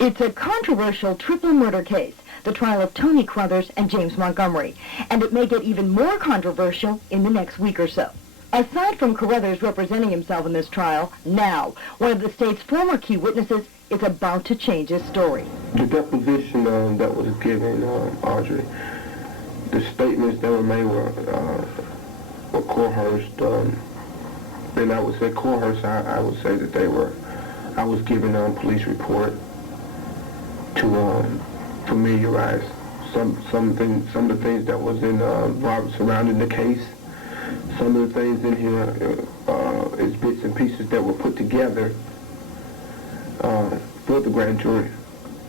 It's a controversial triple murder case, the trial of Tony Carruthers and James Montgomery, and it may get even more controversial in the next week or so. Aside from Carruthers representing himself in this trial, now, one of the state's former key witnesses is about to change his story. The deposition that was given, Audrey, the statements that were made were coerced, and I would say coerced, I would say that they were, I was given a police report to familiarize some of the things that was in surrounding the case. Some of the things in here is bits and pieces that were put together for the grand jury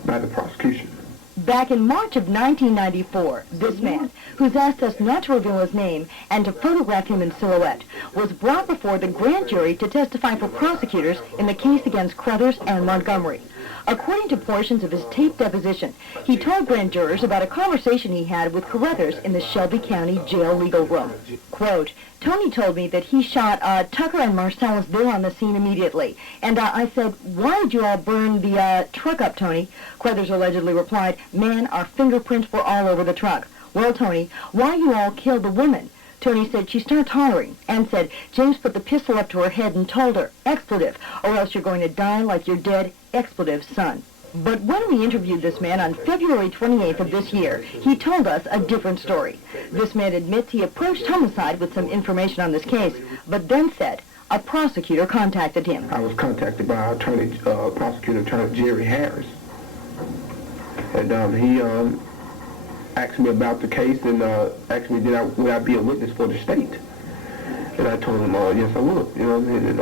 by the prosecution. Back in March of 1994, this man, who's asked us not to reveal his name and to photograph him in silhouette, was brought before the grand jury to testify for prosecutors in the case against Carruthers and Montgomery. According to portions of his taped deposition, he told grand jurors about a conversation he had with Carruthers in the Shelby County jail legal room. Quote, Tony told me that he shot Tucker and Marcellus Bill on the scene immediately, and I said, why did you all burn the truck up, Tony? Carruthers allegedly replied, man, our fingerprints were all over the truck. Well, Tony, why you all killed the woman? Tony said she started hollering and said, James put the pistol up to her head and told her, expletive, or else you're going to die like your dead, expletive son. But when we interviewed this man on February 28th of this year, he told us a different story. This man admits he approached homicide with some information on this case, but then said a prosecutor contacted him. I was contacted by prosecutor Jerry Harris, and he asked me about the case and asked me would I be a witness for the state. And I told him, yes, I would. You know what I mean? And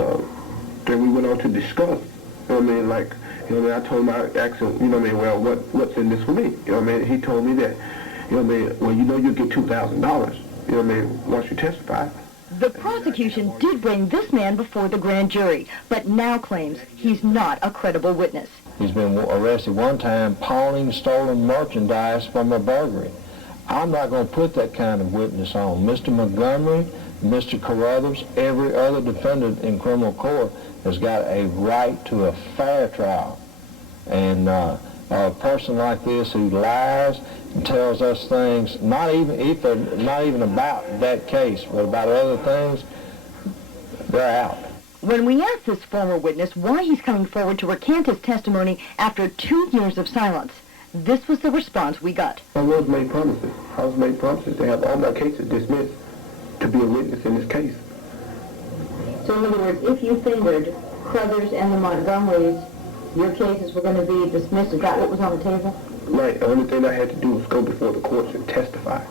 then we went on to discuss. You know what I mean? Like, you know what I mean? I told him, I asked him, you know what I mean? Well, what's in this for me? You know what I mean? He told me that, you know what I mean? Well, you know you'll get $2,000. You know what I mean? Once you testify. The prosecution did bring this man before the grand jury, but now claims he's not a credible witness. He's been arrested one time pawning stolen merchandise from a burglary. I'm not going to put that kind of witness on. Mr. Montgomery, Mr. Carruthers, every other defendant in criminal court has got a right to a fair trial. And a person like this who lies and tells us things, not even about that case, but about other things, they're out. When we asked this former witness why he's coming forward to recant his testimony after 2 years of silence, this was the response we got. I was made promises. I was made promises to have all my cases dismissed to be a witness in this case. So in other words, if you fingered Carruthers and the Montgomerys, your cases were going to be dismissed. Is that what was on the table? Right. The only thing I had to do was go before the courts and testify.